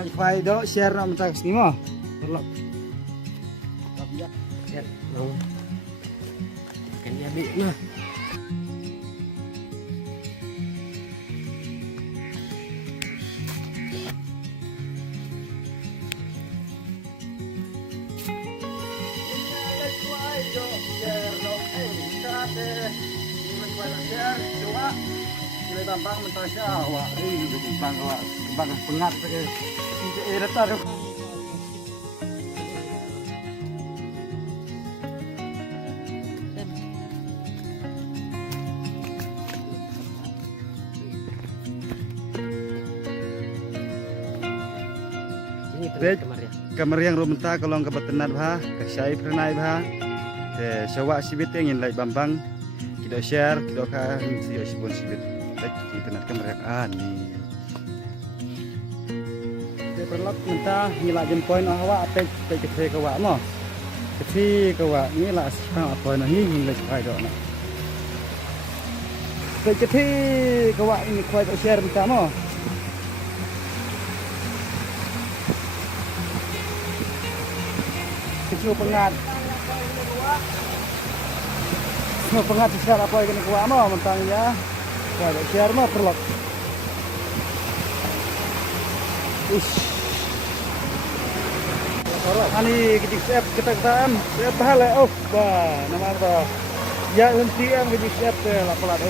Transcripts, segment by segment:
lagi file dok share nak minta sini mah. Perlu. Lihat, mau. Kan dia ambil nah. Bambang mentasya awak ini bang awak bang pengat ke tidak taruh Ini kamar ya. kamar yang rumta kalau ke betenar bah ke syai pernai bah ke syawak sibit yang lain bambang kita share kita kan si sibun sibit kita nak kamar yang ani dia perlu minta ngilak jen poin awak apa ke awak mo ke awak ngilak sekarang poin ini ngilak supaya dok nak ke awak ini kuat share minta mo kecil pengat semua pengat sekarang apa yang kuat mo mentangnya kuat share mo perlu ani kecil siap ketaan siap hal oh bah nama apa ya henti am kecil siap lah pelat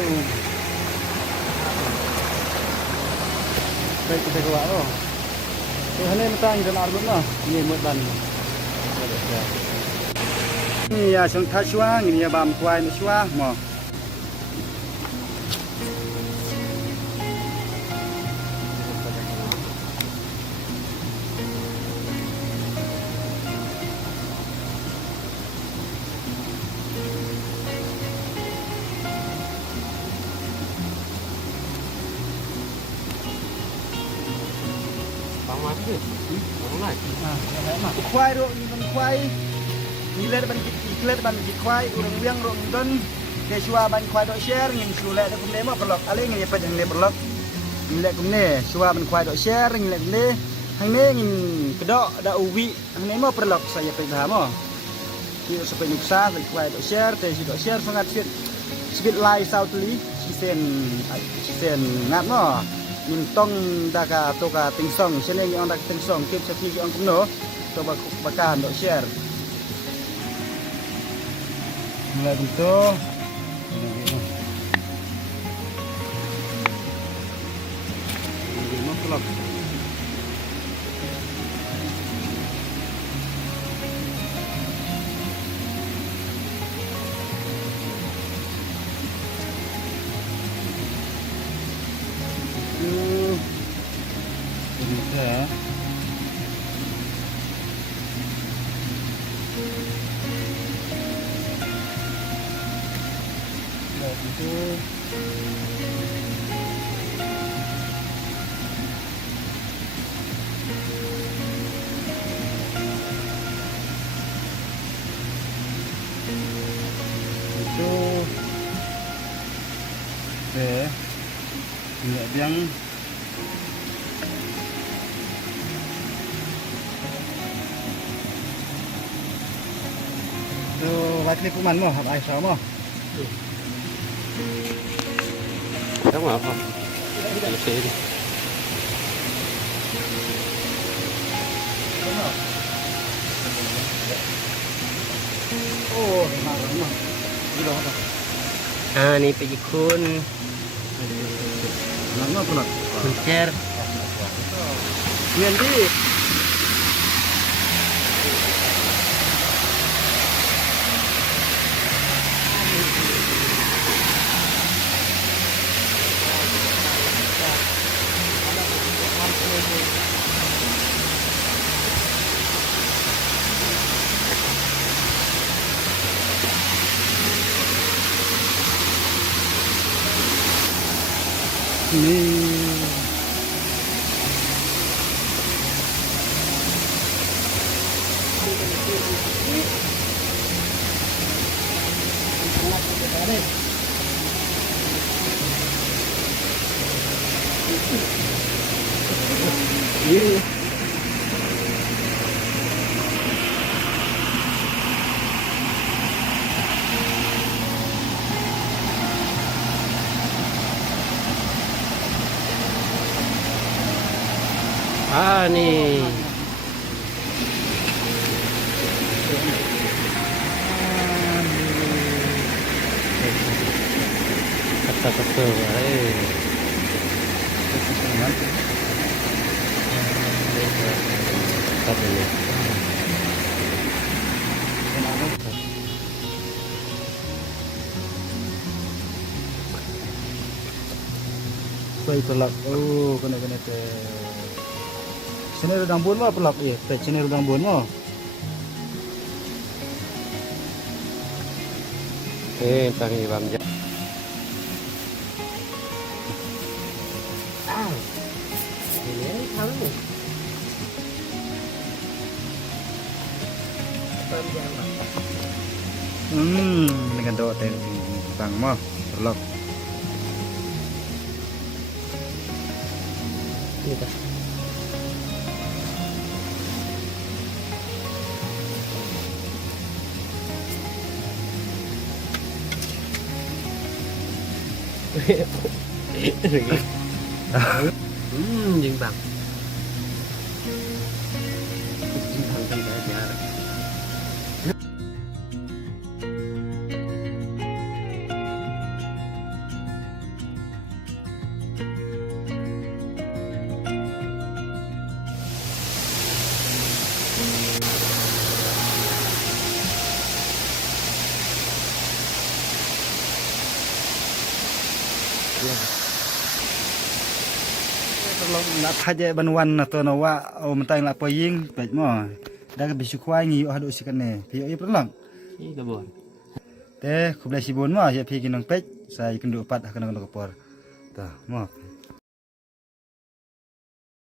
baik kita kuat oh ini mentang dan arbun lah ini mudan ini ya sung taswa ini ya bam kuai ni swa mo Bang mati. Bang lagi. kuai ro ni ban kuai ni le ban kiklet ban kuai urang wiang ro don ke swa ban kuai do share ngin sule da kum ne mo perlok ale ngin pa jang ne perlok ni le kum ne swa ban kuai do share ngin le ne hang ne ngin kedok da uwi hang ne mo perlok saya pe ba mo ki sepe nyuksa ban kuai do share te si do share sangat sit lai sautli sisen ngat mo min tong daga toka tingsong seneng yang dak tingsong kip sati yang kumno to bakan do share mulai bentuk ini mau kelak ya. Itu minyak biang tu wakil kuman mo hab ai mo Kamu apa? Selesai ini. oh marah gila apa Ah, ini pejikun. nama pula Kuncer. nanti ini Iya. Ni. Kata-kata Kata ni. Baik pelak. Oh, kena te. Sini rudang bun mah pelak ye. Pe sini rudang bun mah. Tangi bam ja. Ini tahu ni. Dengan doa ten tang mah pelak. Ni dah. Dừng bằng. Thằng con gái nhà. Kalau nak haja banwan atau nawa o mentang la poying pet mo. Dah bisu kwai ngi hadu sikane. Pio i perlang. Ini dah bon. Te ku bela sibun mo ya pi kinang pet. Saya kendu pat akan ngapor. Tah mo.